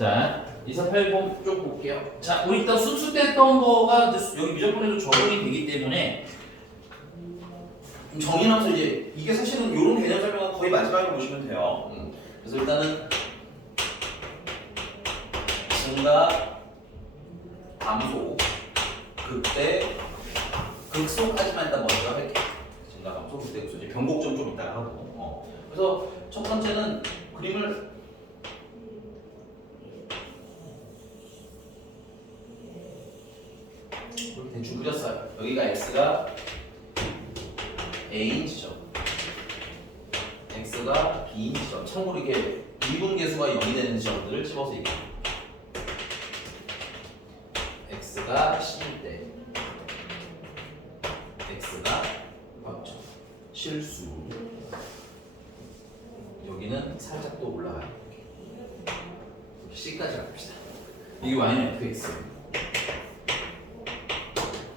자, 2480 쪽 볼게요. 자, 우리 일단 순수 때 했던 거가 여기 미적분에도 적용이 되기 때문에 정의하면서 이제 이게 사실은 이런 개념 설명은 거의 마지막에 보시면 돼요. 그래서 일단은 증가, 감소, 극대, 극소까지만 일단 먼저 할게요. 증가, 감소, 극대, 극소. 이제 변곡점 좀 이따가 하고. 그래서 첫 번째는 그림을 이렇게 대충 그렸어요. 여기가 x가 a인 지점, x가 b인 지점. 참고로 이게 미분계수가 0이 되는 지점들을 집어서 얘기해요. x가 c일 때, x가 맞죠? 실수. 여기는 살짝 또 올라가요. c까지 갑시다. 이게 y는 fx.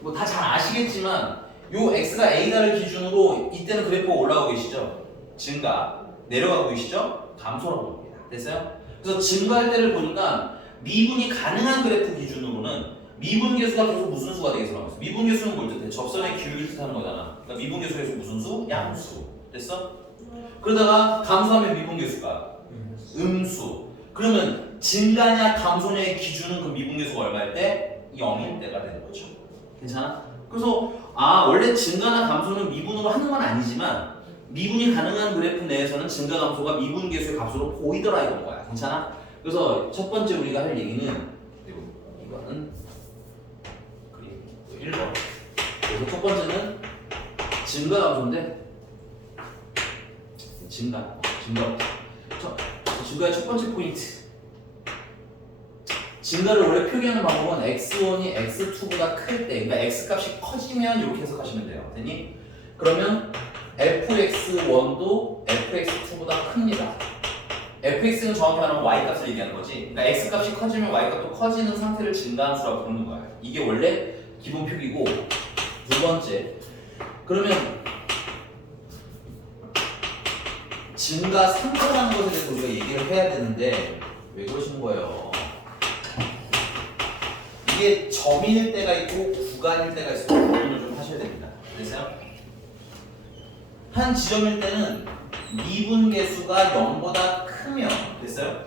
뭐 다 잘 아시겠지만 요 x가 a다를 기준으로 이때는 그래프가 올라가고 계시죠? 증가, 내려가고 계시죠? 감소라고 봅니다. 됐어요? 그래서 증가할 때를 보니까 미분이 가능한 그래프 기준으로는 미분계수가 계속 무슨 수가 되겠어? 미분계수는 뭘 뜻해? 접선의 기울기를 뜻하는 거잖아. 그러니까 미분계수가 계속 무슨 수? 양수. 됐어? 그러다가 감소하면 미분계수가 음수. 그러면 증가냐 감소냐의 기준은 그 미분계수가 얼마일 때? 0일 때가 되는 거죠. 괜찮아? 그래서 원래 증가나 감소는 미분으로 하는 건 아니지만 미분이 가능한 그래프 내에서는 증가 감소가 미분계수의 값으로 보이더라 이런 거야. 괜찮아? 그래서 첫 번째 우리가 할 얘기는 이거는 그림 1번. 그래서 첫 번째는 증가 감소인데 증가의 첫 번째 포인트. 증가를 원래 표기하는 방법은 x1이 x2보다 클 때, 그러니까 x값이 커지면 이렇게 해석하시면 돼요. 됐니? 그러면 fx1도 fx2보다 큽니다. fx는 정확히 말하면 y값을 얘기하는 거지. 그러니까 x값이 커지면 y값도 커지는 상태를 증가함수라고 부르는 거야. 이게 원래 기본 표기고. 두 번째, 그러면 증가 상태라는 것에 대해서 우리가 얘기를 해야 되는데 왜 그러시는 거예요? 이게 점일 때가 있고 구간일 때가 있어서 구분을 좀 하셔야 됩니다. 됐어요? 한 지점일 때는 미분계수가 0보다 크면 됐어요?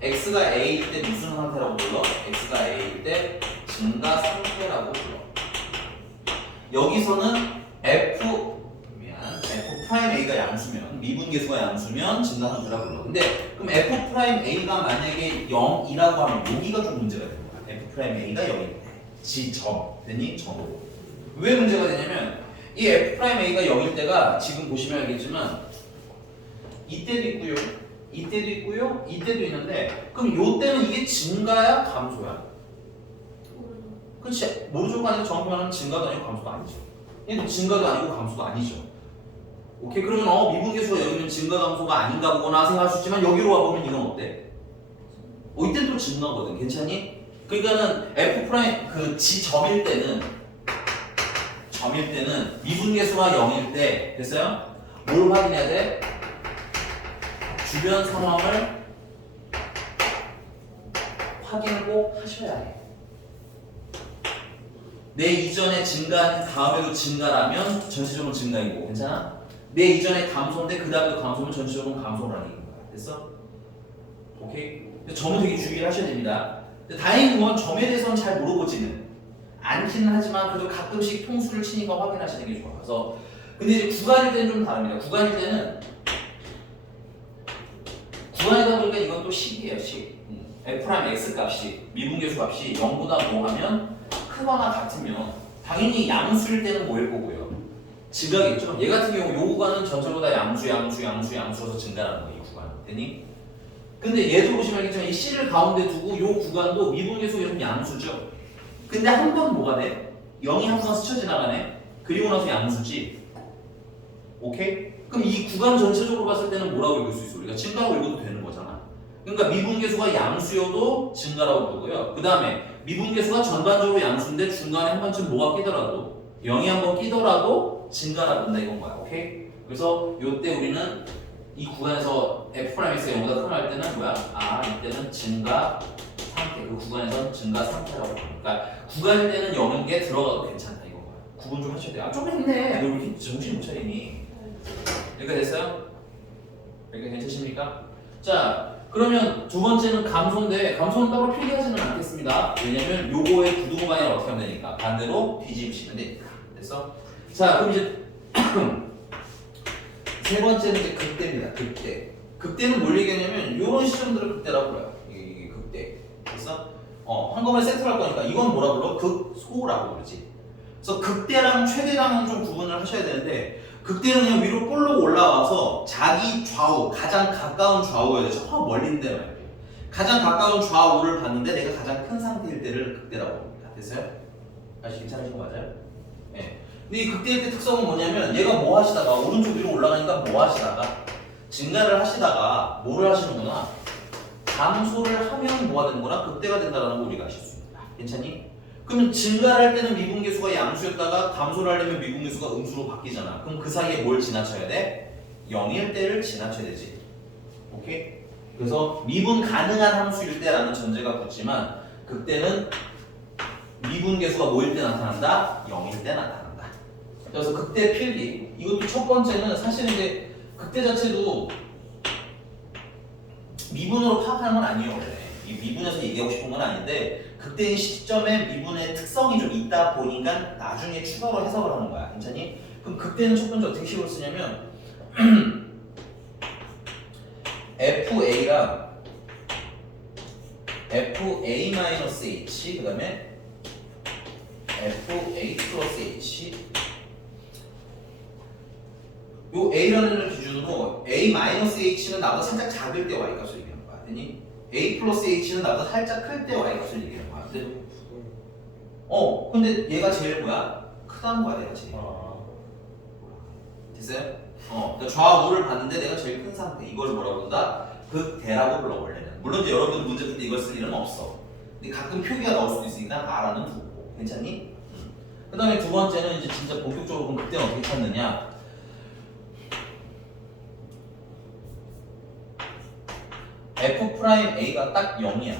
x가 a일 때 무슨 상태라고 불러? x가 a일 때 증가 상태라고 불러. 여기서는 f'A가 양수면 미분계수가 양수면 증가 상태라고 불러. 근데 그럼 f'A가 만약에 0이라고 하면 여기가 좀 문제가 돼요. f'A가 0일 때 지점 됐니? 점으로. 왜 문제가 되냐면 이 f'A가 0일 때가 지금 보시면 알겠지만 이때도 있고요, 이때도 있고요, 이때도 있는데 그럼 요때는 이게 증가야 감소야? 그렇지? 모르죠가 아니고 정확히 말하면 증가도 아니고 감소도 아니죠. 얘는 증가도 아니고 감소도 아니죠. 오케이? 그러면 미분계수가 여기는 증가 감소가 아닌가 보구나 생각할 수 있지만 여기로 와보면 이건 어때? 이때는 또 증가거든. 괜찮니? 그러니까는 f' 그 지점일 때는 미분계수가 0일 때 됐어요? 뭘 확인해야 돼? 주변 상황을 확인을 꼭 하셔야 해. 내 이전에 증가한 다음에도 증가라면 전체적으로 증가이고 괜찮아? 내 이전에 감소인데 그 다음에도 감소면 전체적으로 감소라는 얘기인 거야. 됐어? 오케이? 점은 되게 주의를 하셔야 됩니다. 다행인 건 점에 대해서는 잘 물어보지는 않기는 하지만 그래도 가끔씩 통수를 치니까 확인하시는 게 좋아. 그래서 근데 이제 구간일 때는 좀 다릅니다. 구간일 때는 구간이다 보니까 이건 또 10이에요. 10. f'x 값이 미분계수 값이 0보다 뭐 하면 크거나 같으면 당연히 양수일 때는 뭐일 거고요. 증가겠죠. 얘 같은 경우 요 구간은 전체로 다 양수여서 증가라는 거예요. 이 구간. 됐니? 근데 얘도 보시면 알겠지만 이 C를 가운데 두고 요 구간도 미분계수가 이렇게 양수죠. 근데 한 번 뭐가 돼? 0이 한 번 스쳐 지나가네? 그리고 나서 양수지. 오케이? 그럼 이 구간 전체적으로 봤을 때는 뭐라고 읽을 수 있어? 우리가 증가라고 읽어도 되는 거잖아. 그러니까 미분계수가 양수여도 증가라고 부르고요. 그 다음에 미분계수가 전반적으로 양수인데 중간에 한 번쯤 뭐가 끼더라도 0이 한 번 끼더라도 증가라 본다 이건 거야. 오케이? 그래서 요때 우리는 이 구간에서 f'x가 0보다 크면 할 때는 뭐야? 아 이때는 증가 상태 그 구간에서 증가 상태라고 합니다. 그러니까 구간일 때는 0인 게 들어가도 괜찮다 이거 거야. 구분 좀 하셔야 돼요. 아 좀 했네. 너 왜 이렇게 정신 못 차리니? 여기가 됐어요? 여기가 괜찮으십니까? 자 그러면 두 번째는 감소인데 감소는 따로 필기하지는 않겠습니다. 왜냐면 요거의 부두 방향을 어떻게 하면 되니까 반대로 뒤집으시면 되니까. 됐어? 자 그럼 이제 세 번째는 이제 극대입니다. 극대. 극대는 뭘 얘기하냐면 요런 시점들을 극대라고 불러요. 이게 극대. 됐어? 한꺼번에 세트를 할 거니까 이건 뭐라 불러? 극소라고 부르지. 그래서 극대랑 최대랑은 좀 구분을 하셔야 되는데 극대는 그냥 위로 볼록 올라와서 자기 좌우, 가장 가까운 좌우에 저 멀리 있는 데로 말이에요. 가장 가까운 좌우를 봤는데 내가 가장 큰 상태일 때를 극대라고 합니다. 됐어요? 아직 괜찮으신 거 맞아요? 네. 근데 이 극대일 때 특성은 뭐냐면 얘가 뭐 하시다가 오른쪽 위로 올라가니까 뭐 하시다가 증가를 하시다가 뭐를 하시는구나 감소를 하면 뭐가 되는 거나 극대가 된다는 거 우리가 아실 수 있습니다. 괜찮니? 그러면 증가를 할 때는 미분계수가 양수였다가 감소를 하려면 미분계수가 음수로 바뀌잖아. 그럼 그 사이에 뭘 지나쳐야 돼? 0일 때를 지나쳐야 되지. 오케이? 그래서 미분 가능한 함수일 때라는 전제가 붙지만 극대는 미분계수가 뭐일 때 나타난다? 0일 때 나타난다. 그래서 극대 필기. 이것도 첫 번째는 사실은 이제 극대 자체도 미분으로 파악하는 건 아니에요. 원래. 이 미분에서 얘기하고 싶은 건 아닌데 극대인 시점에 미분의 특성이 좀 있다 보니까 나중에 추가로 해석을 하는 거야. 괜찮니? 그럼 극대는 첫 번째 어떻게 식으로 쓰냐면 FA랑 FA-H 그 다음에 FA 플러스 H 요 A라는 걸 기준으로 A-H는 나보다 살짝 작을 때 Y값을 얘기하는 거야. 되니? A 플러스 H는 나보다 살짝 클 때 Y값을 얘기하는 거야. 근데 얘가 제일 뭐야? 크다는 거야, 얘가 제일. 됐어요? 그러니까 좌우를 봤는데 내가 제일 큰 상태. 이걸 뭐라고 부른다? 극대라고 불러, 원래는. 물론 이제 여러분 문제 풀 때 이걸 쓸 일은 없어. 근데 가끔 표기가 나올 수도 있으니까 알아는 두고. 괜찮니? 그 다음에 두 번째는 이제 진짜 본격적으로 그럼 극대는 어떻게 찾느냐? F'A가 딱 0이야.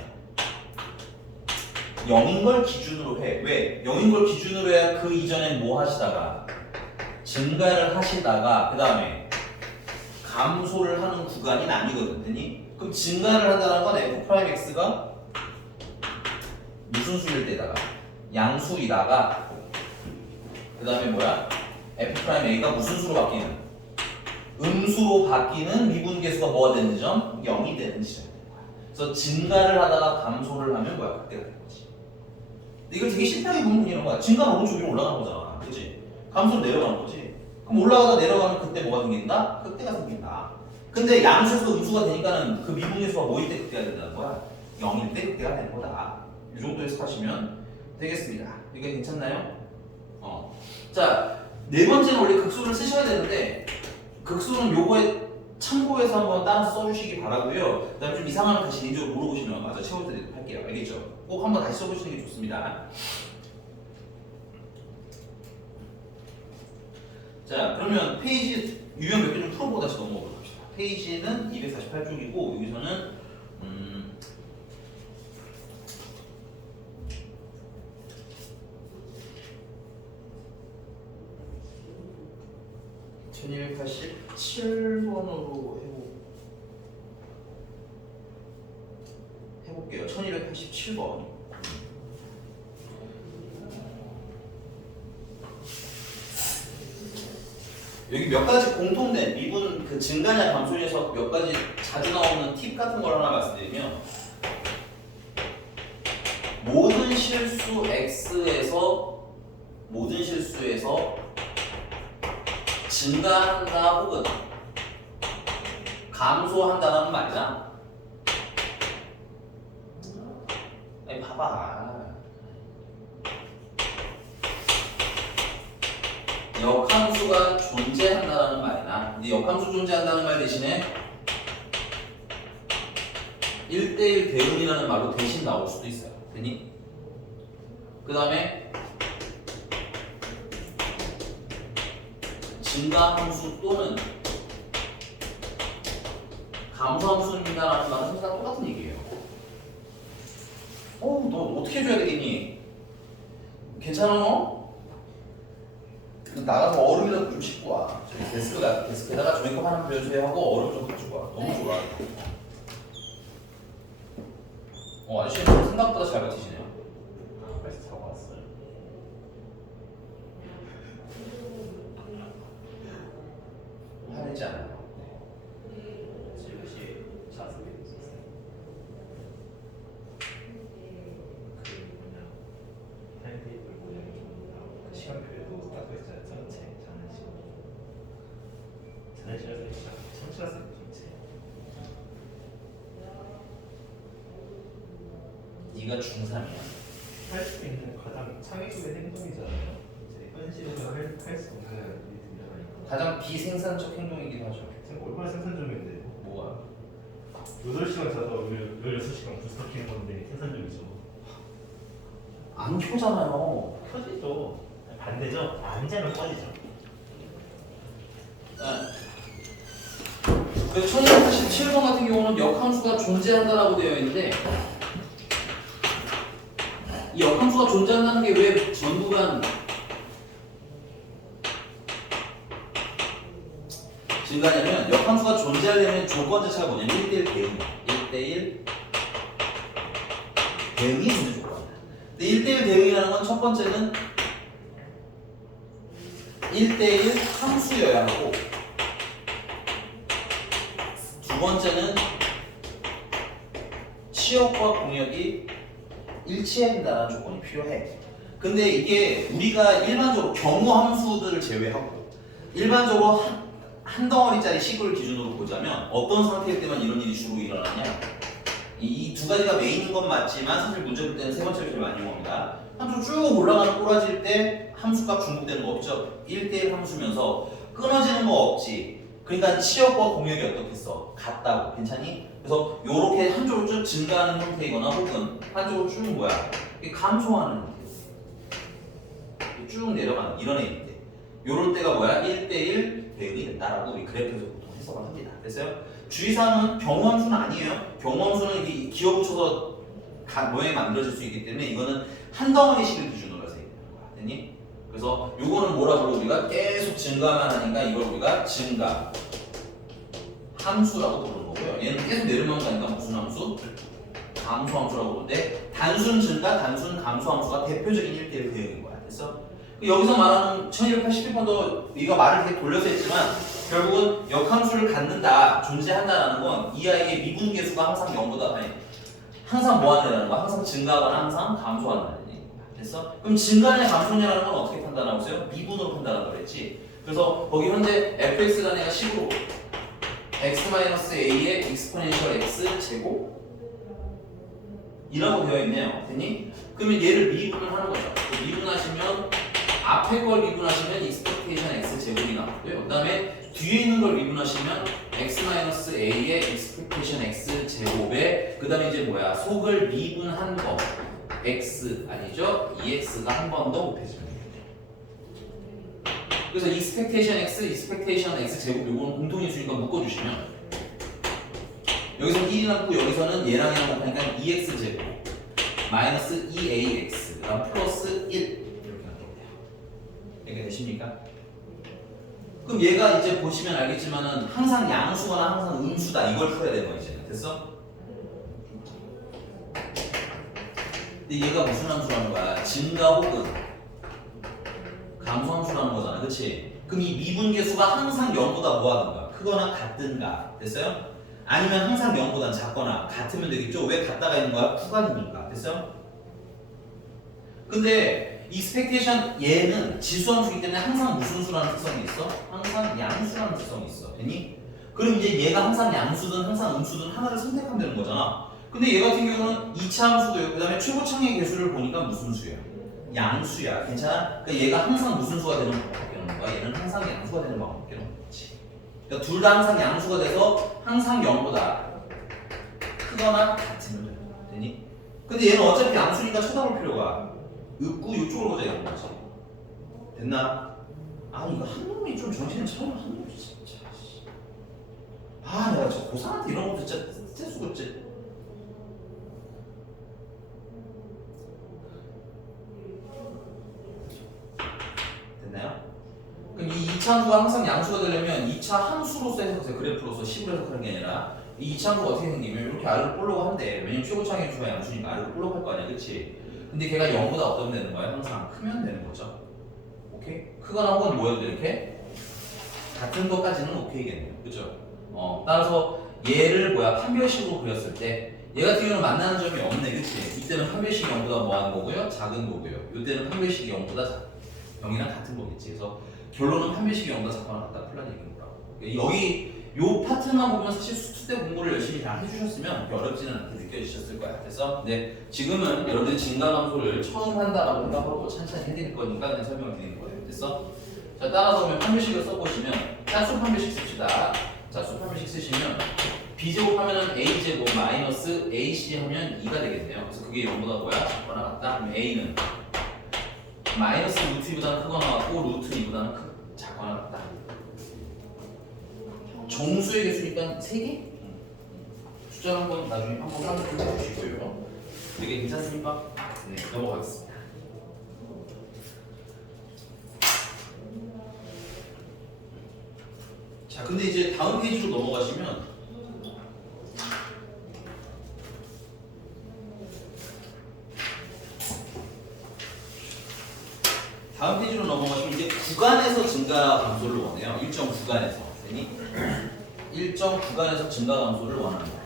0인 걸 기준으로 해. 왜? 0인 걸 기준으로 해야 그 이전에 뭐 하시다가 증가를 하시다가 그 다음에 감소를 하는 구간이 나뉘거든. 되니? 그럼 증가를 한다는 건 F'X가 무슨 수일 때다가 양수이다가 그 다음에 뭐야? F'A가 무슨 수로 바뀌는? 음수로 바뀌는 미분계수가 뭐가 되는 지점? 0이 되는 지점이 되는 거야. 그래서 증가를 하다가 감소를 하면 뭐야? 극대가 되는 거지. 근데 이걸 되게 심플하게 보면 이런 거야. 증가는 오른쪽 위로 올라가는 거잖아. 그치? 감소는 내려가는 거지. 그럼 올라가다 내려가면 그때 뭐가 생긴다? 극대가 생긴다. 근데 양수에서 음수가 되니까는 그 미분계수가 뭐일 때 극대가 된다는 거야? 0일 때 극대가 되는 거다. 이 정도 해석하시면 되겠습니다. 이게 괜찮나요? 자, 네 번째는 원래 극소를 쓰셔야 되는데 극소는 요거에 참고해서 한번 따라서 써주시기 바라고요. 그다음에 좀 이상하면 다시 개인적으로 물어보시면 마저 채워드리도록 할게요. 알겠죠? 꼭 한번 다시 써보시는 게 좋습니다. 자, 그러면 페이지 유형 몇 개 좀 풀어보고 다시 넘어가도록 합시다. 페이지는 248쪽이고 여기서는 1287번으로 해볼게요. 1287번. 여기 몇 가지 공통된 미분 그 증가냐 감소에서 몇 가지 자주 나오는 팁 같은 걸 하나 말씀드리면 모든 실수에서 증가한다 혹은 감소한다는 말이잖아. 아니 봐봐. 역함수가 존재한다는 말이나 근데 역함수 존재한다는 말 대신에 1대1 대응이라는 말로 대신 나올 수도 있어요. 되니? 그 다음에 증가함수 또는 감소함수입니다라는 말은 사실 똑같은 얘기예요. 너 어떻게 해줘야 되겠니? 괜찮아 너? 나가서 얼음이라도 좀 씻고 와. 저기 데스크에다가 종이컵 하나 보여주세요 하고 얼음 좀 가지고 와. 너무 좋아. 아저씨 생각보다 잘 버티시네요. 그래서 자고 왔어요. 화내지 않아요. 7시 자습이 있었어요. 그 뭐냐 타임테이블 모양이 그 시간표에도 딱 있어요. 전체 자는 시간. 자는 시간에서 시작. 청취했어요 전체. 네가 중3이야. 할 수 있는 가장 창의적인 행동이잖아요. 이제 현실에서 할수 없는 일이니까. 가장 비생산적 행동이기도 하죠. 지금 얼마나 생산적인데? 뭐가? 8시간 자서 16시간 부스터 키는 건데 생산적이죠. 안 켜잖아요. 켜지죠. 반대죠. 안 자면 꺼지죠. 그 1287번 같은 경우는 역함수가 존재한다라고 되어 있는데 이 역함수가 존재한다는 게 왜 전부간 증가냐면 역함수가 존재하려면 조건 자체가 뭐냐면 1대1 대응이야. 1대1 대응이 있는 조건이야. 근데 1대1 대응이라는 건 첫 번째는 1대1 함수여야 하고 두 번째는 치역과 공역이 일치해야 된다는 조건이 필요해. 근데 이게 우리가 일반적으로 경우 함수들을 제외하고 일반적으로 한 덩어리짜리 식을 기준으로 보자면 어떤 상태일 때만 이런 일이 주로 일어나냐? 이 두 가지가 메인인 건 맞지만 사실 문제 볼 때는 세 번째를 제일 많이 이용합니다. 함수 쭉 올라가는 꼬라지일 때 함수값 중복되는 거 없죠? 1대1 함수면서 끊어지는 거 없지. 그러니까 치역과 공역이 어떻겠어? 같다고. 괜찮니? 그래서 요렇게 한쪽으로 쭉 증가하는 형태이거나 혹은 한쪽으로 쭉 뭐야? 감소하는 형태. 쭉 내려가는 이런 애인데 요럴 때가 뭐야? 1대1 대응이 된다라고 우리 그래프에서 보통 해석을 합니다. 됐어요? 주의사항은 경우함수는 아니에요. 경우함수는 이렇게 기어 붙여서 모양이 만들어질 수 있기 때문에 이거는 한 덩어리씩을 기준으로 해서 얘기하는 거야. 됐니? 그래서 요거는 뭐라 부르고 우리가 계속 증가만 하니까 이걸 우리가 증가 함수라고 부르는 거고요. 얘는 계속 내려만 가니까 무슨 함수? 감소함수라고 부르는데 단순 증가, 단순 감소함수가 대표적인 1대1 대응인 거야. 됐어? 여기서 말하는 1281번도 우리가 말을 되게 돌려서 했지만 결국은 역함수를 갖는다, 존재한다라는 건 이 아이의 미분계수가 항상 0보다 아니 항상 뭐한다는 거야? 항상 증가하거나 항상 감소한다는 얘기야. 됐어? 그럼 증가냐 감소냐라는 건 어떻게 판단하고 있어요? 미분으로 판단한다고 그랬지. 그래서 거기 현재 fx가 내가 식으로 x-a의 exponential x 제곱 이라고 되어 있네요. 됐니? 그러면 얘를 미분을 하는 거죠. 미분하시면 앞에 걸 미분하시면 expectation x 제곱이 나왔고요. 그 다음에 뒤에 있는 걸 미분하시면 x-a의 expectation x 제곱에 그 다음에 이제 뭐야 속을 미분한 거 x 아니죠? 2x가 한 번 더 곱해지면 돼요. 그래서 expectation x, expectation x 제곱 요거는 공통인수니까 묶어주시면 여기서 1이 남고 여기서는 얘랑 얘랑 곱하니까 2x 제곱 마이너스 2ax 그다음 플러스 1 이렇게 나오면 돼요. 이렇게 되십니까? 그럼 얘가 이제 보시면 알겠지만은 항상 양수거나 항상 음수다 이걸 풀어야 되는 거 이제 됐어? 근데 얘가 무슨 함수라는 거야? 증가 혹은 감소 함수라는 거잖아, 그렇지? 그럼 이 미분계수가 항상 0보다 뭐하든가 크거나 같든가 됐어요? 아니면 항상 0보다 작거나 같으면 되겠죠? 왜 같다가 있는 거야? 구간이니까 됐어요? 근데 expectation 얘는 지수함수이기 때문에 항상 무슨 수라는 특성이 있어? 항상 양수라는 특성이 있어. 됐니? 그럼 이제 얘가 항상 양수든 항상 음수든 하나를 선택하면 되는 거잖아. 근데 얘 같은 경우는 2차 함수고요. 그 다음에 최고창의 개수를 보니까 무슨 수야? 양수야. 괜찮아? 그러니까 얘가 항상 무슨 수가 되는 방법밖에 없는 거야? 얘는 항상 양수가 되는 방법밖에 없는 거지. 그러니까 둘 다 항상 양수가 돼서 항상 0보다 크거나 같으면 되는 거야. 됐니? 근데 얘는 어차피 양수니까 쳐다볼 필요가 없고 이쪽으로 보자 이런 거지. 됐나? 아니 이거 한 놈이 좀 정신을 차려 한 놈이 진짜. 아 내가 저 고3한테 이런 거 진짜 스트레스 줬지. 됐나요? 그럼 이 이차함수가 항상 양수가 되려면 2차 함수로서 해석해서 그래프로서 식으로 해석하는 게 아니라 이 이차함수가 어떻게 생기면 이렇게 아래로 볼려고 한대. 왜냐면 최고차의 함수가 양수니까 아래로 볼려고 할 거 아니야, 그치? 근데 걔가 0보다 어떤 되는 거야? 항상 크면 되는 거죠. 오케이? 크거나 혹은 뭐여도 이렇게 같은 것까지는 오케이겠네요, 그죠? 따라서 얘를 판별식으로 그렸을 때 얘 같은 경우는 만나는 점이 없네, 그치? 이때는 판별식이 0보다 뭐하는 거고요? 작은 거고요. 이때는 판별식이 0보다 0이랑 같은 거겠지. 그래서 결론은 판별식이 0보다 작거나 같다 플라는 얘기인 거라고. 여기 요 파트만 보면 사실 수투 때 공부를 열심히 잘 해주셨으면 그렇게 어렵지는 않게 느껴지셨을 거야. 그래서 지금은 여러분들 진가함수를 처음 한다라고 생각하고 천천히 해드릴 거니까 그냥 설명을 드리는 거예요. 됐어? 자, 따라서 보면 판별식을 써보시면 짝수 판별식 씁시다. 짝수 판별식 쓰시면 b제곱 하면은 a제곱 마이너스 ac 하면 2가 되겠네요. 그래서 그게 0보다 작거나 같다. 그럼 a는 마이너스 루트 2보다는 크거나 같고 루트 2보다는 작거나 같다. 정수의 개수니까 3개? 숫자 한번 나중에 한번 확인해 주시고요. 되게 괜찮습니까? 네, 넘어가겠습니다. 자, 근데 이제 다음 페이지로 넘어가시면 다음 페이지로 넘어가시면 이제 구간에서 증가 감소를 원해요. 일정 구간에서. 일정 구간에서 증가 감소를 원하는 거예요.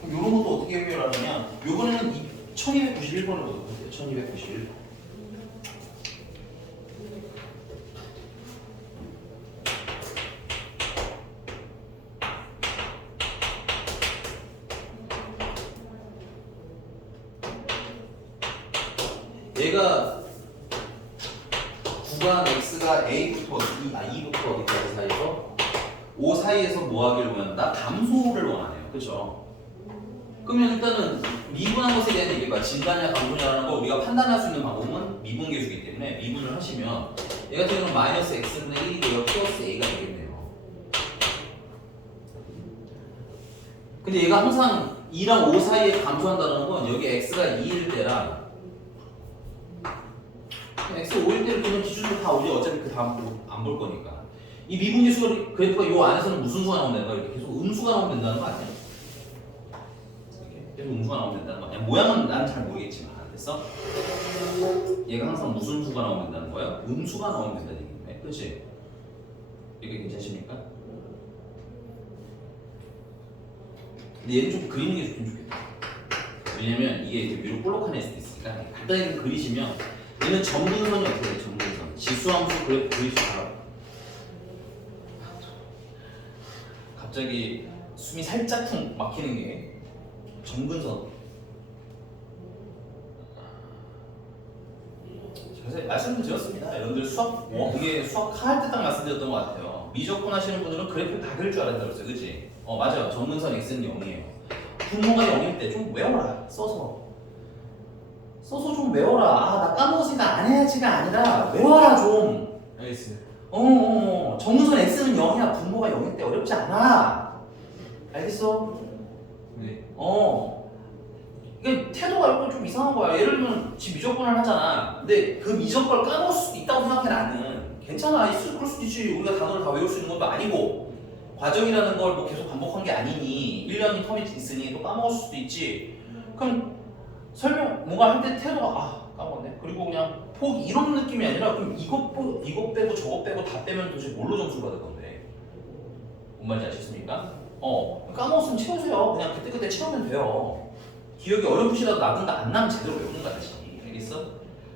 그럼 이런 것도 어떻게 해결하느냐? 요번에는 1291번을 보도록 1291. 얘가 구간 x가 a부터 2부터 어디까지 사이에서 5 사이에서 뭐 하기를 원한다? 감소를 원하네요. 그렇죠? 그러면 일단은 미분한 것에 대한 얘기가 진단이냐 감소냐라는 걸 우리가 판단할 수 있는 방법은 미분계수이기 때문에 미분을 하시면 얘 같은 경우는 마이너스 x분의 1이고요. 플러스 a가 되겠네요. 근데 얘가 항상 2랑 5 사이에 감소한다는 건 여기 x가 2일 때랑 x 5일 때를 그냥 기준으로 다 오지 어차피 그 다음 안 볼 거니까 이 미분계수가 그래프가 이 안에서는 무슨 수가 나오면 되는 거야? 이렇게 계속 음수가 나오면 된다는 거 아니야? 이렇게 계속 음수가 나오면 된다는 거 아니야? 모양은 난 잘 모르겠지만 됐어? 얘가 항상 무슨 수가 나오면 된다는 거야? 음수가 나오면 된다는 얘기네. 그치? 이게 괜찮습니까? 근데 얘는 좀 그리는 게 좋긴 좋겠다. 왜냐면 이게 이제 위로 볼록한 애일 수도 있으니까 간단히 그리시면 얘는 점근선이 어떻게 돼? 점근선. 지수함수 그래프 그릴 수 있어요. 갑자기 숨이 살짝 쿵 막히는 게 점근선. 제가 말씀을 드렸습니다. 여러분들 수학, 이게 수학할 때 딱 말씀드렸던 것 같아요. 미적분 하시는 분들은 그래프 다 그릴 줄 알았다고 그랬어요. 그치? 맞아요. 점근선 x는 0이에요. 분모가 0일 때 좀 외워라. 써서 좀 외워라. 나 까먹었으니까 안 해야지가 아니라 외워라 좀. 알겠어요. 정문선 x는 0이야. 분모가 0일 때 어렵지 않아. 알겠어? 네. 이게 태도가 이거 좀 이상한 거야. 예를 들면 지 미적분을 하잖아. 근데 그 미적분을 까먹을 수도 있다고 생각해 나는. 괜찮아. 그럴 수도 있지. 우리가 단어를 다 외울 수 있는 것도 아니고 과정이라는 걸 뭐 계속 반복한 게 아니니 1년이 텀이 있으니 또 까먹을 수도 있지. 그럼 설명 뭔가 할 때 태도가 까먹었네. 그리고 그냥 포 이런 느낌이 아니라 그럼 이거 빼고 저거 빼고 다 빼면 도대체 뭘로 점수를 받을 건데? 뭔 말인지 아시겠습니까? 까먹었으면 채우세요. 그냥 그때 채우면 돼요. 기억이 어렴풋이라도 나든가 안 나면 제대로 외우는가 다시. 알겠어?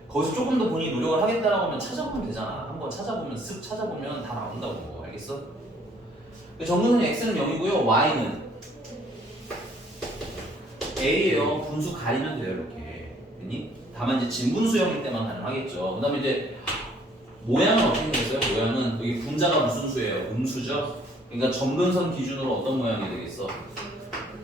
거기서 조금 더 본인이 노력을 하겠다라고 하면 찾아보면 되잖아. 한번 찾아보면 쓱 찾아보면 다 나온다고. 알겠어? 정근선이 x는 0이고요. y는 a예요. 분수 가리면 돼요. 이렇게. 됐니? 다만 이제 진분수형일 때만 가능하겠죠. 그 다음에 이제 모양은 어떻게 되겠어요? 모양은 여기 분자가 무슨 수예요? 음수죠? 그러니까 점근선 기준으로 어떤 모양이 되겠어?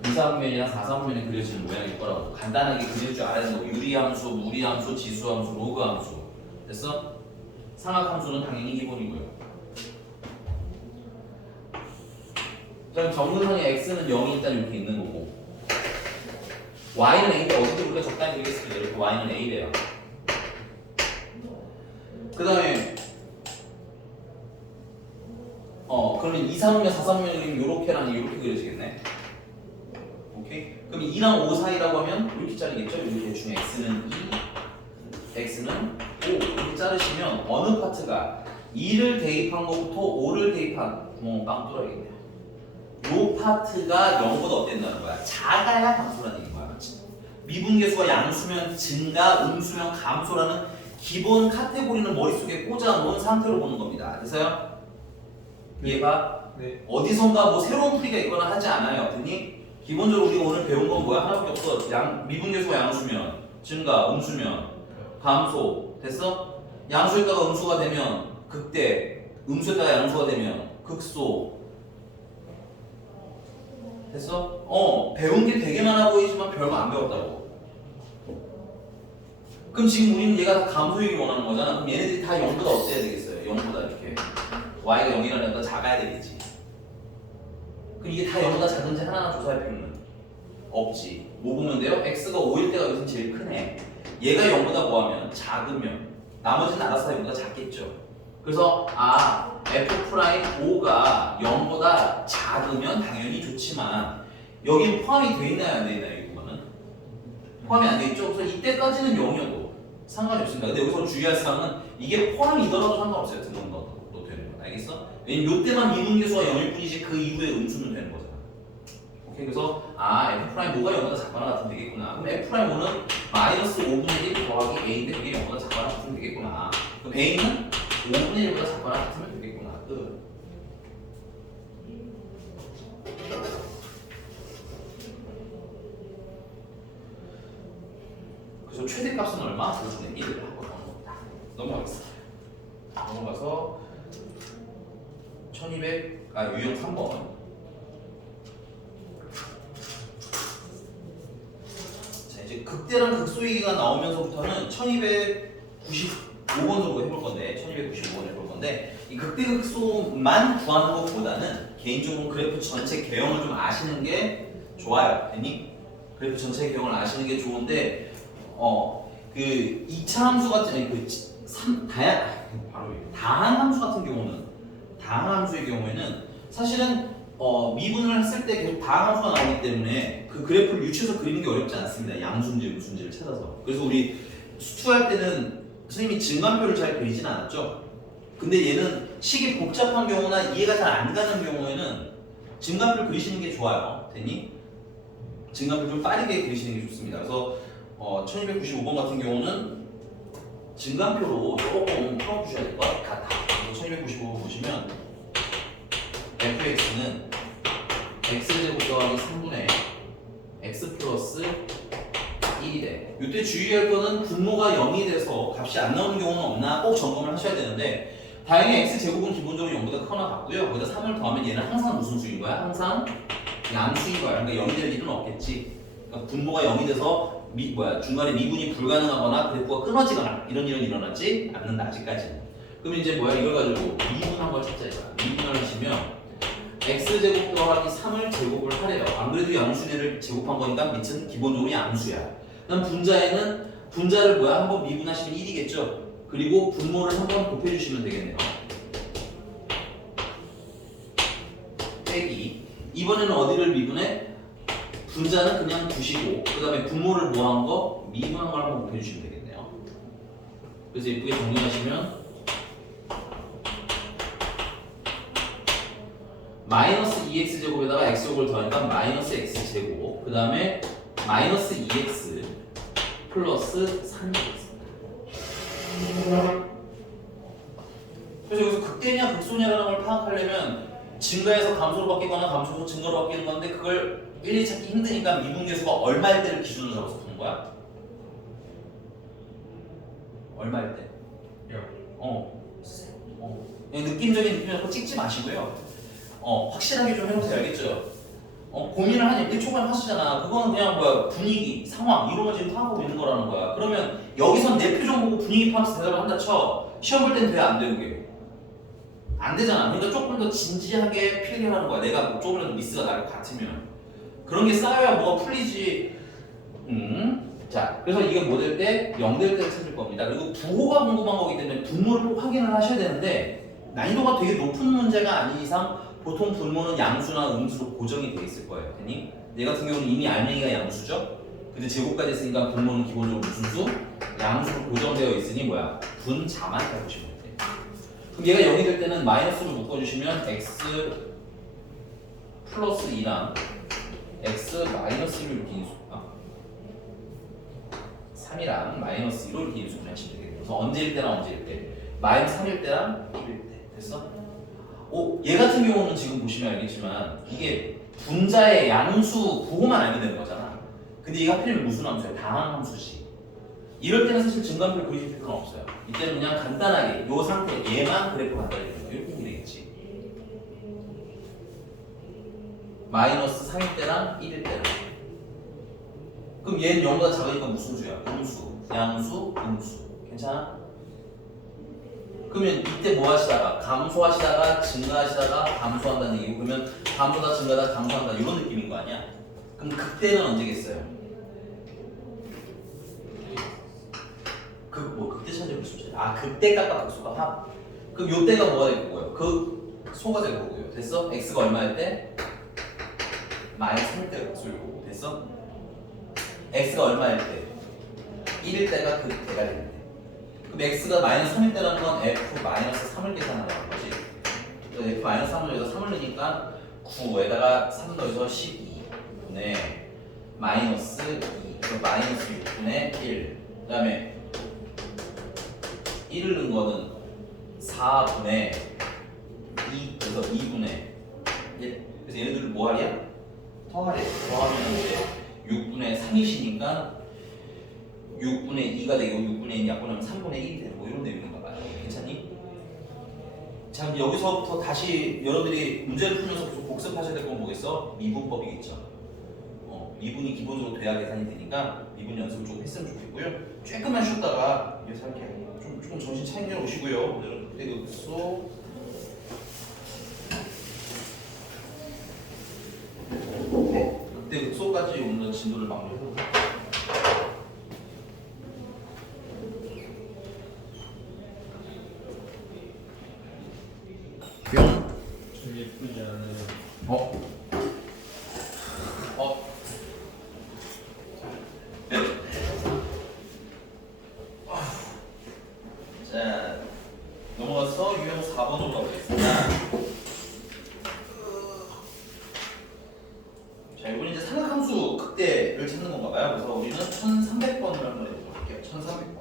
2사분면이나 4사분면에 그려지는 모양일 거라고 간단하게 그릴 줄 알아야 되는 거. 유리함수, 무리함수, 지수함수, 로그함수. 됐어? 상악함수는 당연히 기본이고요. 그럼 정근선의 x는 0이 일단 이렇게 있는 거고 y는 a인데 어떻게 우리가 적당히 그리겠습니다. 이렇게 y는 a래요. 그 다음에 그러면 2, 3이면 4, 3이면 이렇게랑 이렇게 그려지겠네. 오케이? 그럼 2랑 5 사이라고 하면 이렇게 자르겠죠? 이렇게 대충 x는 2, x는 5 이렇게 자르시면 어느 파트가 2를 대입한 것부터 5를 대입한 구멍 빵 뚫어야겠네요. 요 파트가 0보다 어땠다는 거야? 작아야 감소라는 얘기인 거야. 맞지? 미분계수가 양수면 증가, 음수면 감소라는 기본 카테고리는 머릿속에 꽂아놓은 상태로 보는 겁니다. 그래서요? 이해가? 네. 어디선가 뭐 새로운 풀이가 있거나 하지 않아요. 됐니? 기본적으로 우리가 오늘 배운 건 뭐야? 하나밖에 없어. 미분계수가 양수면 증가, 음수면 감소. 됐어? 양수에다가 음수가 되면 극대, 음수에다가 양수가 되면 극소. 됐어? 배운 게 되게 많아 보이지만 별거 안 배웠다고. 그럼 지금 우리는 얘가 다 감소이길 원하는 거잖아. 그럼 얘네들이 다 0보다 어때야 되겠어요? 0보다 이렇게. y가 0이라는 건 작아야 되겠지. 그럼 이게 다 0보다 작은지 하나하나 조사할 필요는 없지. 뭐 보면 돼요? x가 5일 때가 여기서 제일 크네. 얘가 0보다 뭐하면 작으면 나머지는 알아서 0보다 작겠죠. 그래서 f'5가 0보다 작으면 당연히 좋지만 여기 포함이 돼 있나요? 안 돼 있나요? 이거는 포함이 안 돼 있죠. 그래서 이때까지는 0이어도 상관이 없습니다. 근데 여기서 주의할 사항은 이게 포함이더라도 상관없어요. 등록 넣어도 되는 거 알겠어? 왜냐면 이때만 미분계수가 0일 뿐이지 그 이후에 음수는 되는 거잖아. 오케이, 그래서 f'5가 0보다 작거나 같으면 되겠구나. 그럼 f'5는 마이너스 5분의 1 더하기 a인데 그게 0보다 작거나 같으면 되겠구나. 그럼 a는 5분의 1보다 작거나 같으면 되겠구나. 끝. 그래서 최대값은 얼마? 5분의 1을 하고 넘어갑니다. 넘어가겠습니다. 넘어가서 1200, 유형 3번. 자, 이제 극대랑 극소이기가 나오면서부터는 1295번 정도 해볼 건데, 1295번 해볼 건데, 이 극대 극소만 구하는 것보다는 개인적으로 그래프 전체 개형을 좀 아시는 게 좋아요. 됐니? 그래프 전체 개형을 아시는 게 좋은데, 그 2차 함수 같은, 다항 함수 같은 경우는, 다항 함수의 경우에는 사실은 미분을 했을 때 계속 다항 함수가 나오기 때문에 그 그래프를 유추해서 그리는 게 어렵지 않습니다. 양수인지 음수인지를 찾아서. 그래서 우리 수투할 때는 선생님이 증간표를 잘 그리진 않았죠. 근데 얘는 식이 복잡한 경우나 이해가 잘 안 가는 경우에는 증간표를 그리시는 게 좋아요. 됐니? 증간표 좀 빠르게 그리시는 게 좋습니다. 그래서 1295번 같은 경우는 증간표로 조금 풀어주셔야 될 것 같아. 1295번 보시면 fx는 x제곱 더하기 3분의 x 플러스 1이 돼. 이때 주의할 거는 분모가 0이 돼서 값이 안 나오는 경우는 없나 꼭 점검을 하셔야 되는데 다행히 x제곱은 기본적으로 0보다 크거나 같고요. 거기다 3을 더하면 얘는 항상 무슨 수인 거야? 항상 양수인 거야. 그러니까 0이 될 일은 없겠지. 그러니까 분모가 0이 돼서 중간에 미분이 불가능하거나 그래프가 끊어지거나 이런 일은 일어나지 않는다 아직까지는. 그럼 이제 이걸 가지고 미분한 걸 찾자 이거야. 미분을 하시면 x제곱 더하기 3을 제곱을 하래요. 안 그래도 양수네를 제곱한 거니까 밑은 기본적으로 양수야. 그럼 분자를 한번 미분하시면 1이겠죠. 그리고 분모를 한번 곱해주시면 되겠네요. 빼기. 이번에는 어디를 미분해? 분자는 그냥 두시고 그 다음에 분모를 뭐한 거? 미분한 걸 한번 곱해주시면 되겠네요. 그래서 예쁘게 정리하시면 마이너스 2x제곱에다가 x제곱을 더하니까 마이너스 x제곱 그 다음에 마이너스 2x 플러스 3이 되겠습니다. 그래서 여기서 극대냐 극소냐라는 걸 파악하려면 증가해서 감소로 바뀌거나 감소에서 증가로 바뀌는 건데 그걸 일일이 찾기 힘드니까 미분계수가 얼마일 때를 기준으로 잡아서 푸는 거야? 얼마일 때? 그냥 느낌적으로 찍지 마시고요. 확실하게 좀 해보세요. 알겠죠? 고민을 한 1초간 하시잖아. 그거는 그냥 분위기, 상황 이런 거 지금 파악하고 있는 거라는 거야. 그러면 여기선 내 표정 보고 분위기 파악해서 대답을 한다 쳐. 시험 볼 땐 돼 안 돼? 그게? 안 되잖아. 그러니까 조금 더 진지하게 필기하는 거야. 내가 뭐 조금이라도 미스가 날 것 같으면 그런 게 쌓여야 뭐가 풀리지. 자, 그래서 이게 뭐 될 때? 0 될 때를 찾을 겁니다. 그리고 부호가 궁금한 거기 때문에 분모를 확인을 하셔야 되는데 난이도가 되게 높은 문제가 아닌 이상 보통 분모는 양수나 음수로 고정이 돼 있을 거예요. 괜히 얘 같은 경우는 이미 알맹이가 양수죠. 근데 제곱까지 했으니까 분모는 기본적으로 무슨 수? 양수로 고정되어 있으니 뭐야? 분자만 잘 보시면 돼요. 그럼 얘가 0이 될 때는 마이너스로 묶어주시면 x 플러스 2랑 x 마이너스 1로 이렇게 인수가 3이랑 마이너스 1로 이렇게 인수를 하시면 되겠네요. 그래서 언제일 때나 언제일 때 마이너스 3일 때랑 1일 때 됐어? 얘 같은 경우는 지금 보시면 알겠지만 이게 분자의 양수 부호만 알면 되는 거잖아. 근데 얘가 하필이면 무슨 함수야? 다항함수지. 이럴 때는 사실 증가표를 그리실 필요는 없어요. 이때는 그냥 간단하게 이 상태 얘만 그래프 갖다 드리는 거야. 이렇게 되겠지. 마이너스 3일 때랑 1일 때랑. 그럼 얘는 0보다 작으니까 무슨 수야? 음수, 양수, 음수. 괜찮아? 그러면 이때 뭐 하시다가 감소하시다가 증가하시다가 감소한다는 얘기고 그러면 감소다 증가다 감소한다 이런 느낌인 거 아니야? 그럼 그때는 언제겠어요? 그때 찾으면 무슨 소리야? 그때 깎아 극소가 합. 그럼 요때가 뭐가 될 거고요? 그 소가 될 거고요. 됐어? x가 얼마일 때? 마이너스 3일 때가 극소일 거고. 됐어? x가 얼마일 때? 1일 때가 그 대가 되는데. 그럼 x가 마이너스 3일 때라는 건 f 마이너스 3을 계산하라는 거지. f 마이너스 3을 여기다 3을 넣으니까 9에다가 3 넣어서 12분의 마이너스 2. 그래서 마이너스 6분의 1. 그 다음에 1을 넣은 거는 4분의 2. 그래서 2분의 1. 그래서 얘네들 뭐 하랴? 더하랴. 더하면 이제 6분의 3이시니까 6분의 2가 되고 6분의 2 약분하면 3분의 1이 되고 이런 내용인가 봐요. 괜찮니? 자, 그럼 여기서부터 다시 여러분들이 문제를 풀면서 계속 복습하셔야 될 건 뭐겠어? 미분법이겠죠. 미분이 기본적으로 돼야 계산이 되니까 미분 연습을 조금 했으면 좋겠고요. 조금만 쉬었다가 여기서 할게요. 조금 정신 차려 오시고요. 오늘은 그때 극소 네, 그때 극소까지 오늘 진도를 마무리해볼게요. 뿅. 좀 예쁘지 않아요. 자, 넘어가서 유형 4번으로 가보겠습니다. 자, 이번 이제 삼각함수 극대를 찾는 건가 봐요. 그래서 우리는 1300번을 한번 해보도록 할게요. 1300번.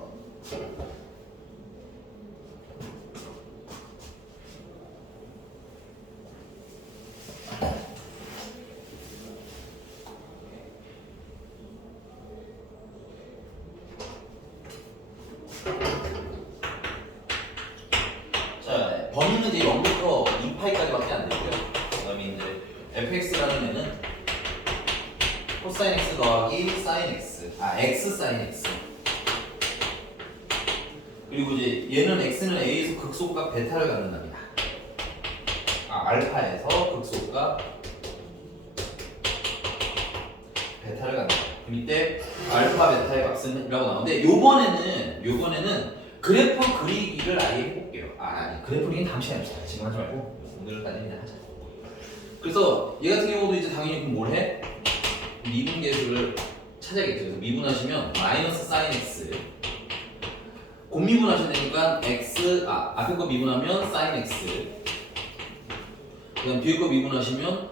자, 범위는 이제 0부터 2파이까지밖에 안 되고요. 그다음에 이제 fx라는 애는 코사인 x 더하기 사인 x, x 사인 x. 그리고 이제 얘는 x는 a에서 극소값 베타를 갖는답니다. 알파에서 극소값 베타를 갖는다. 그럼 이때 알파 베타의 값은 이라고 나오는데 요번에는 그래프 그리기를 아예 해볼게요. 아니 그래프 그리기는 다음 시간에 합시다. 지금 하지 말고 오늘까지 그냥 하자. 그래서 얘 같은 경우도 이제 당연히 그럼 뭘 해? 미분계수를 찾아야겠죠. 그래서 미분하시면 마이너스 사인 x 곱미분하셔야 되니까 x 앞에 거 미분하면 사인 x 그다음 뒤에 거 미분하시면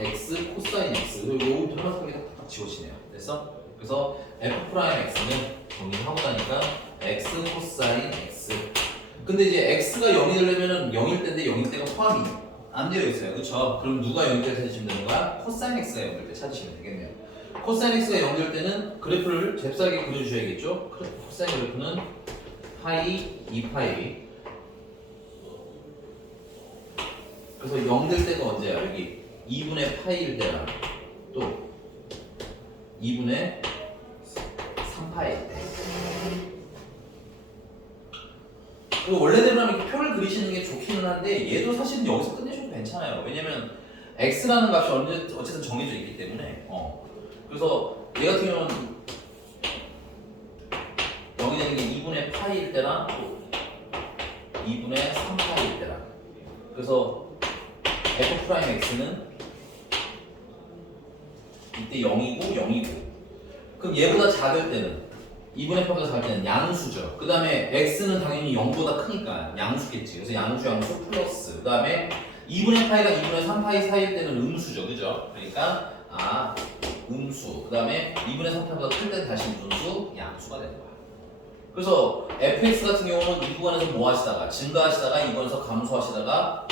x 코사인 x 그리고 요거 변화성이 딱 지워지네요. 됐어? 그래서 f 프라임 x는 정리하고 나니까 x 코사인 x. 근데 이제 x가 0이 되려면은 0일 때인데 0일 때가 포함이 안 되어 있어요. 그렇죠? 그럼 누가 0일 때 찾으시면 되는 거야? 코사인 x가 0일 때 찾으시면 되겠네요. 코사인 x가 0일 때는 그래프를 잽싸게 그려주셔야겠죠? 코사인 그래프는 파이 2파이. 그래서 0 될 때가 언제야? 여기 2분의 파이일 때랑 또 2분의 3파이일 때. 원래대로라면 이렇게 표를 그리시는 게 좋기는 한데 얘도 사실은 여기서 끝내셔도 괜찮아요. 왜냐면 x라는 값이 어쨌든 정해져 있기 때문에 그래서 얘 같은 경우는 0이 되는 게 2분의 파이일 때랑 또 2분의 3파이일 때랑 그래서 f'x는 이때 0이고 0이고 그럼 얘보다 작을 때는 2분의 파보다 작을 때는 양수죠. 그 다음에 x는 당연히 0보다 크니까 양수겠지. 그래서 양수 플러스 그 다음에 2분의 파이가 2분의 3파이 사이일 때는 음수죠. 그죠? 그러니까 음수 그 다음에 2분의 3파보다 클 때는 다시 무슨 수? 양수가 되는 거야. 그래서 fx 같은 경우는 이 구간에서 뭐 하시다가 증가하시다가 이 구간에서 감소하시다가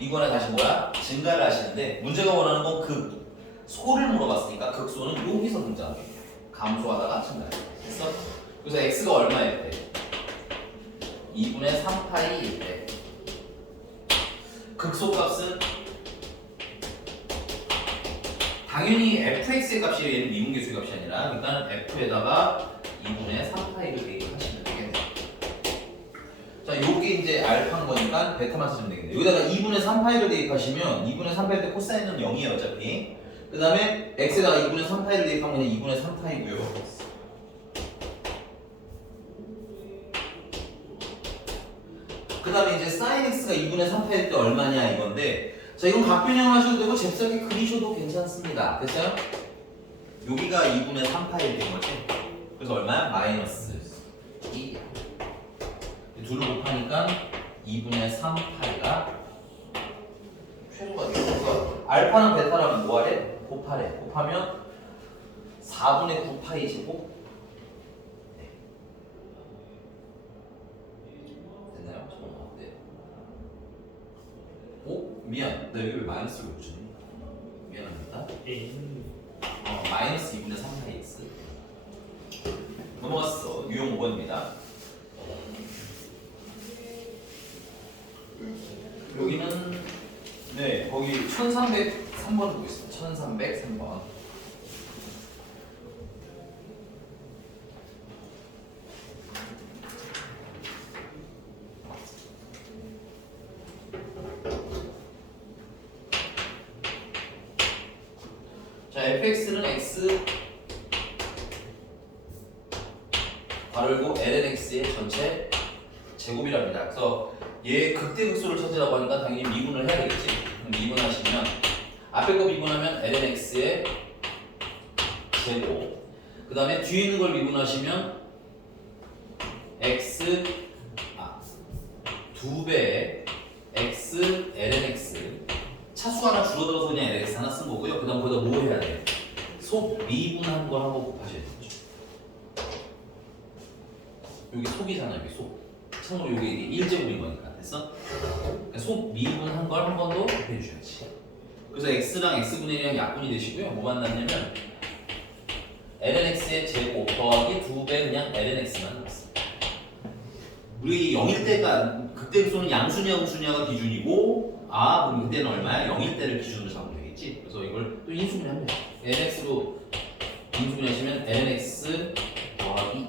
이 구간에 다시 뭐야? 증가를 하시는데 문제가 원하는 건 소를 물어봤으니까 극소는 여기서 등장합니다. 감소하다가 증가했어. 그래서 x가 얼마일 때? 2분의 3파이일 때 극소값은 당연히 fx의 값이 얘는 미분계수의 값이 아니라 일단 f에다가 2분의 3파이를 대입하시면 되겠네요. 자, 요게 이제 알파인 거니까 베타만 쓰시면 되겠네요. 여기다가 2분의 3파이를 대입하시면 2분의 3파일 때 코사인은 0이에요 어차피. 그 다음에 x에다가 2분의 3파이를 대입하면 그냥 2분의 3파이고요. 그 다음에 이제 sin x가 2분의 3파일 때 얼마냐 이건데 자 이건 각변형 하셔도 되고 잽싸게 그리셔도 괜찮습니다. 됐어요? 여기가 2분의 3파일 된 거지? 그래서 얼마야? 마이너스 2 둘을 곱하니까 2분의 3파이가 최소가 되고 알파랑 베타랑 뭐하래? 곱하래. 곱하면 4분의 9파이 제곱 네. 됐나요? 네. 오? 미안. 나 여기 왜 마이너스를 붙였니? 미안합니다. 마이너스 2분의 3파이 x 넘어갔어. 유형 5번입니다. 여기는 네 거기 1303번 보고 있습니다. 1303번. 자, fx는 x 괄호열고 lnx의 전체 제곱이랍니다. 그래서 얘 극대극소를 찾으라고 하니까 당연히 미분을 해야 되겠지. 그럼 미분하시면 앞에 거 미분하면 lnx의 제곱 그 다음에 뒤에 있는 걸 미분하시면 x 2배의 x lnx 차수가 하나 줄어들어서 그냥 lnx 하나 쓴 거고요. 그 다음 거기다 뭐 해야 돼요? 속 미분한 걸 하고 곱하셔야 되죠. 여기 속이잖아. 여기 속 참고로 여기 1제곱인 거니까 됐어? 속 미분한 걸 한 번 더 곱해주셔야지. 그래서 x랑 x분의 1이랑 약분이 되시고요. 뭐 만났냐면 lnx의 제곱 더하기 2배 그냥 lnx만 남았습니다. 우리 0일 때가 극대극소는 양수냐 음수냐가 기준이고 그럼 그때는 얼마야? 0일 때를 기준으로 잡으면 되겠지. 그래서 이걸 또 인수분해하면 돼. lnx로 인수분해하시면 lnx 더하기 2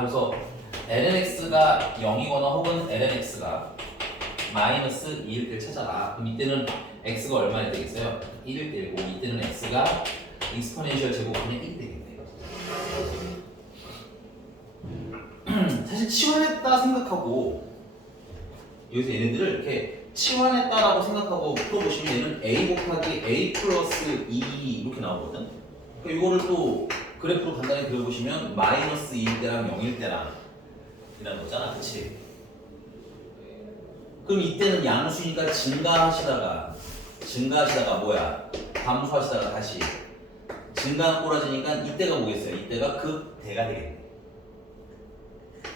그래서 lnx가 0이거나 혹은 lnx가 마이너스 2일 때를 찾아라. 그럼 이때는 x가 얼마나 되겠어요? 1일 때고 이때는 x가 익스포넨셜 제곱분의 1이 되겠네요. 사실 치환했다 생각하고 여기서 얘네들을 이렇게 치환했다라고 생각하고 풀어보시면 얘는 a 곱하기 a 플러스 2 이렇게 나오거든. 그러니까 이거를 또 그래프로 간단히 그려보시면 마이너스 2일 때랑 0일 때랑 이라는 거잖아, 그치? 그럼 이때는 양수니까 증가하시다가 뭐야? 감소하시다가 다시 증가는 꼬라지니까 이때가 뭐겠어요? 이때가 극대가 되겠네.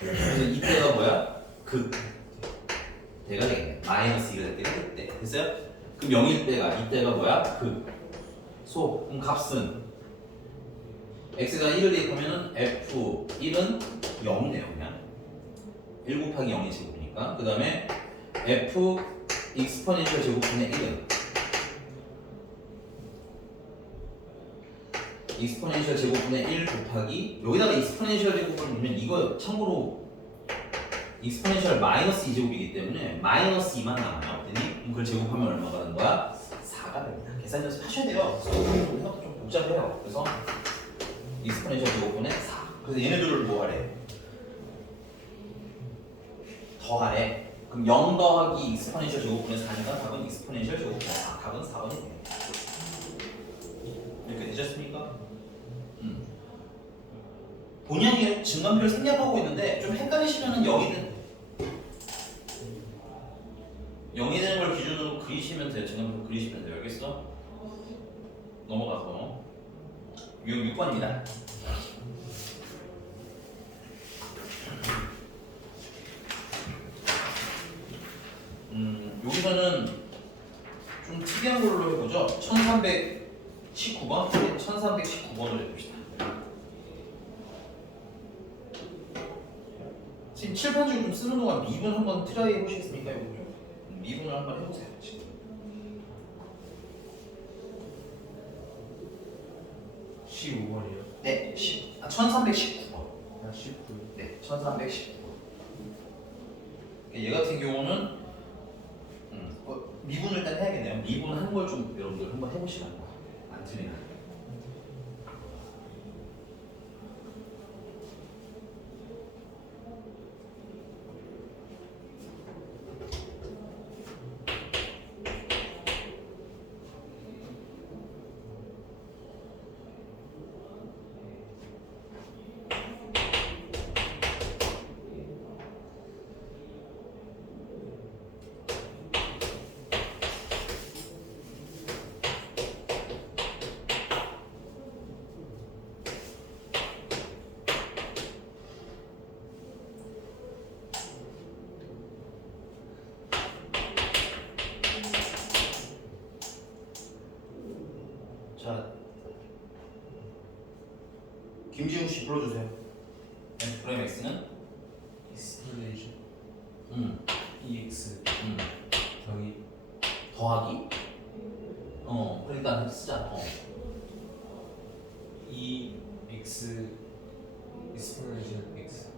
그래서 이때가 뭐야? 극대가 되겠네. 마이너스 2가 될 때가 극대. 됐어요? 그럼 0일 때가 이때가 뭐야? 그럼 값은 x가 1을 대입하면은 f1은 0이네요, 그냥. 1 곱하기 0이 제곱이니까. 그 다음에 f 익스포넨셜 제곱분의 1은 익스포넨셜 제곱분의 1 곱하기 여기다가 익스포넨셜 제곱을 넣으면 이거 참고로 익스포넨셜 마이너스 2제곱이기 때문에 마이너스 2만 남아요. 그랬더니 그걸 제곱하면 얼마가 되는 거야? 4가 됩니다. 계산 연습 하셔야 돼요. 생각도 좀 복잡해요. 그래서 익스포넨셜 제곱분의 4. 그래서 얘네들을 뭐 하래? 더하래. 그럼 0 더하기 익스포넨셜 제곱분의 4니까 답은 익스포넨셜 제곱분의 4. 답은 4번이 됩니다. 이렇게 되셨습니까? 본인이 증감비를 생략하고 있는데 좀 헷갈리시면 0이 되는 걸 기준으로 그리시면 돼요. 증감비를 그리시면 돼요. 알겠어? 넘어가서 6번입니다. 여기서는 좀 특이한 걸로 해보죠. 1319번, 1319번을 해봅시다. 지금 칠판지를 좀 쓰는 동안 미분 한번 트라이 해보시겠습니까? 이거 좀 미분을 한번 해보세요. 지금 15번이요? 네, 1319번. 아 19. 네, 1319번. 얘 같은 경우는 미분을 일단 해야겠네요. 미분하는 걸 좀 여러분들 한번 해보시라고. 안 틀리나? 자, 김지웅 씨 불러주세요. F 프라임 X는 익스포넨셜 음, EX 음, 더하기 더하기. 그러니까 쓰자. EX 익스포넨셜 X.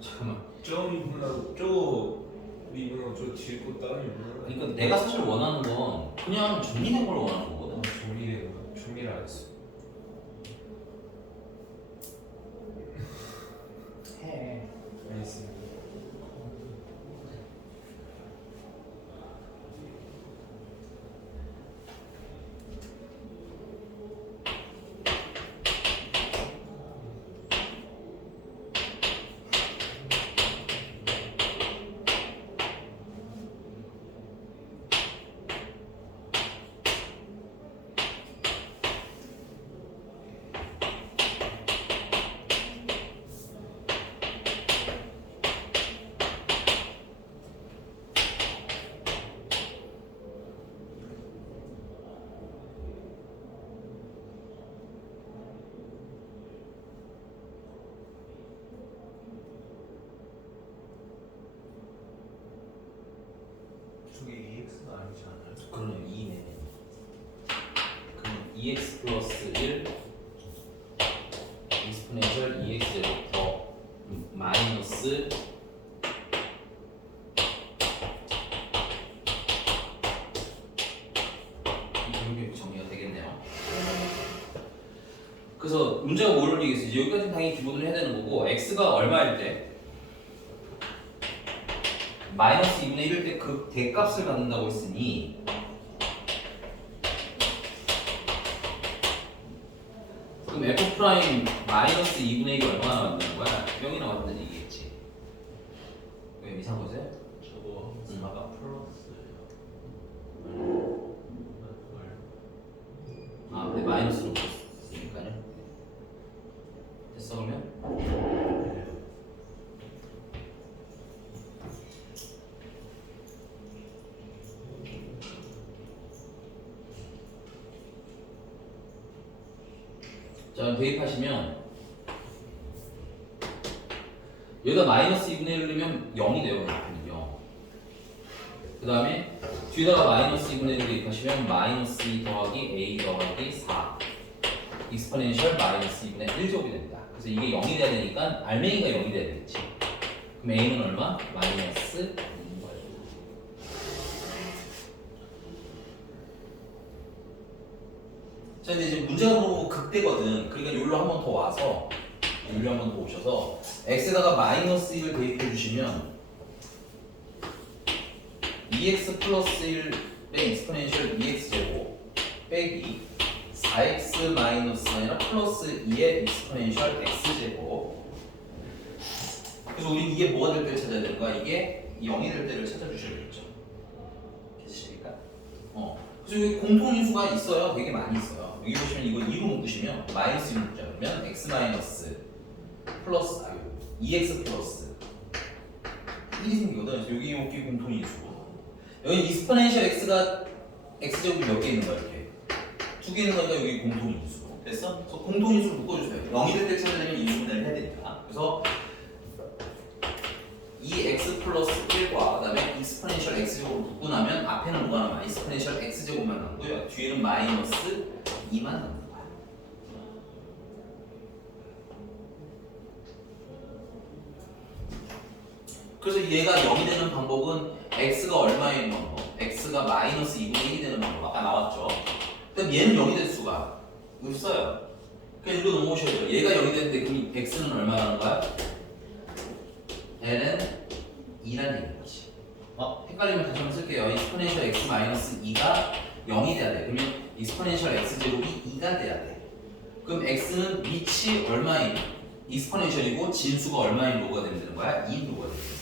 잠깐만. 저 미분하고 저 미분하고 저 뒤에 거 다른 미분하고. 그러니까 내가 사실 원하는 건 그냥 정리된 걸 원하는 거거든. 정리된 거. 정리를 안 했어. 해. 알겠습니다. 저게 EX가 아니지 않아요? 그러네. 2네. 그럼 2x 플러스 1 익스포넨셜 2x 제곱 더 마이너스 이렇게 정리가 되겠네요. 그래서 문제가 뭘 얘기했어? 이제 여기까지는 당연히 기본으로 해야 되는 거고 x가 얼마일 때 마이너스 2분의 1일 때 그 대값을 갖는다고 했으니 그럼 f 프라임 마이너스 2분의 1이 얼마나 만드는 거야? 0이 나왔다는 얘기겠지. 왜 이상한 거세요? 저거 4가 플러스예요. 아, 근데 마이너스로 썼으니까요. 됐어 그러면? 자, 대입하시면 여기다 마이너스 2분의 1을 넣으면 0이 돼요. 대입하면 0. 그 다음에 뒤에다가 마이너스 2분의 1을 대입하시면 마이너스 2 더하기 a 더하기 4 익스포넨셜 마이너스 2분의 1제곱이 됩니다. 그래서 이게 0이 돼야 되니까 알맹이가 0이 돼야 되겠지. 그럼 A는 얼마? 마이너스 2인 거예요. 자, 근데 이제 문제가 너무 극대거든. 그러니까 여기로 한 번 더 와서 여기로 한 번 더 오셔서 x에다가 마이너스 1을 대입해 주시면 2x 플러스 1 빼 익스포넨셜 2x 제곱 빼기 4x 마이너스가 아니라 플러스 2의 익스포넨셜 x 제곱. 그래서 우리 이게 뭐가 될 때를 찾아야 되는 거야? 이게 0이 될 때를 찾아주셔야겠죠. 계시십니까? 그래서 여기 공통인수가 있어요. 되게 많이 있어요. 여기 보시면 이거 2로 묶으시면 마이너스 2로 묶자. 그러면 x 마이너스 플러스 2x 플러스 1이 생기거든. 그래서 여기 공통인수고. 여기 익스포넨셜 x가 x제곱이 몇 개 있는 거야? 이렇게 2개 있는 거니까 여기 공통인수. 됐어? 그래서 공통인수를 묶어주세요. 0이 될 때 찾으려면 인수분해를 해야 되니까. 그래서 2x 플러스 1과 그 다음에 익스포넨셜 x제곱을 묶고 나면 앞에는 뭐가 남아? 익스포넨셜 x제곱만 남고요. 뒤에는 마이너스 2만 남는 거야. 그래서 얘가 0이 되는 방법은 x가 얼마인 방법? x가 마이너스 2분의 1이 되는 방법 아까 나왔죠? 그럼 얘는 0이 될 수가 없어요. 그냥 이거 넘어오셔야죠. 얘가 0이 되는데 그럼 x는 얼마라는 거야? l은 2라는 얘기인 거지. 헷갈리면 다시 한번 쓸게요. 익스포넨셜 x 마이너스 2가 0이 돼야 돼. 그러면 익스포넨셜 x 제곱이 2가 돼야 돼. 그럼 x는 밑이 얼마인 익스포넨셜이고 진수가 얼마인 로가 되는 거야? 2인 로가 되는 거야.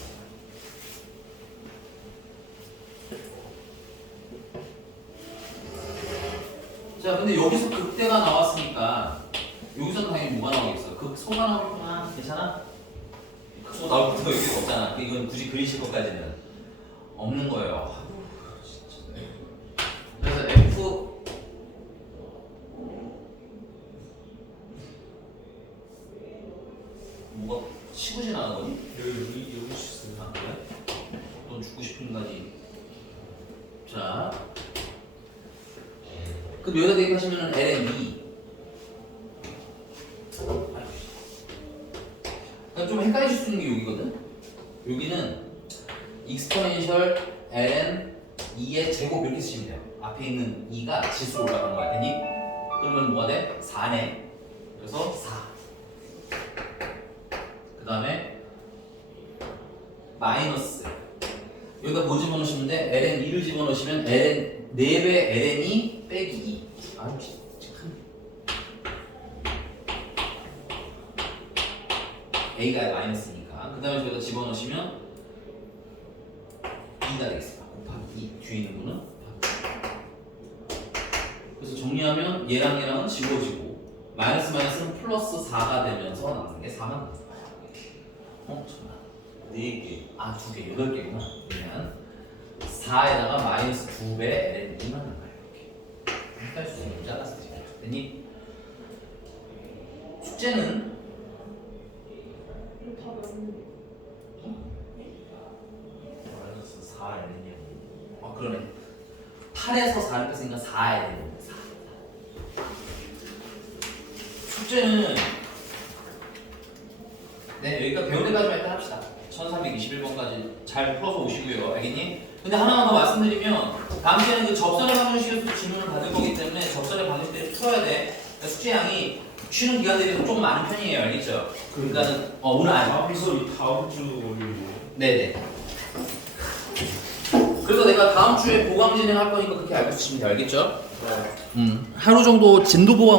자, 근데 여기서 극대가 나왔으니까 여기서는 당연히 뭐가 나오겠어? 극소가 나오겠구나. 괜찮아? 극소 나올 것도 여기 없잖아. 이건 굳이 그리실 것까지는 없는 거예요. 그래서 F 뭐가 치고 지나가는 거니? 여기 주세요. 아, 그래? 넌 죽고 싶은 거지. 자, 그럼 여기다 대입하시면 LM2. 좀 헷갈리실 수 있는 게 여기거든? 여기는 익스포넨셜 ln 2의 제곱 이렇게 쓰시면 돼요. 앞에 있는 2가 지수로 올라가는 거야. 되니? 그러면 뭐가 돼? 4네. 그래서 4. 그 다음에 마이너스. 여기다 뭐 집어넣으시면 돼? ln 2를 집어넣으시면 ln 4배 ln이 빼기 2. 아유, 참. a가 마이너스니까. 그 다음에 저기다 집어넣으시면 2가 되겠습니다. 곱하기 2. 뒤에 있는 거는 그래서 정리하면 얘랑은 지워지고 마이너스 마이너스는 플러스 4가 되면서 남는 게 4만 남는 거야. 정말 4개, 2개, 8개구나. 그러면 4에다가 마이너스 2배 ln 2만 남는 거야. 이렇게 헷갈릴 수 있는 잘라서 드릴게요. 됐니? 숙제는 마이너스 4 L이요. 그러네. 8에서 4를 뺐으니까 4에 되는 거야. 4. 숙제는 여기까지 배울 때까지만 일단 합시다. 1321번까지 잘 풀어서 오시고요. 알겠니? 근데 하나만 더 말씀드리면 다음 시간에 그 접선의 방정식에서 질문을 받을 거기 때문에 접선의 방정식들을 풀어야 돼. 그러니까 숙제 양이 쉬는 기간 대비 조금 많은 편이에요. 알겠죠? 그러니까는 오늘 아니요. 다음 주 월요일. 네네. 그래서 내가 다음 주에 보강 진행할 거니까 그렇게 알고 있으시면 돼요. 알겠죠? 네. 하루 정도 진도 보강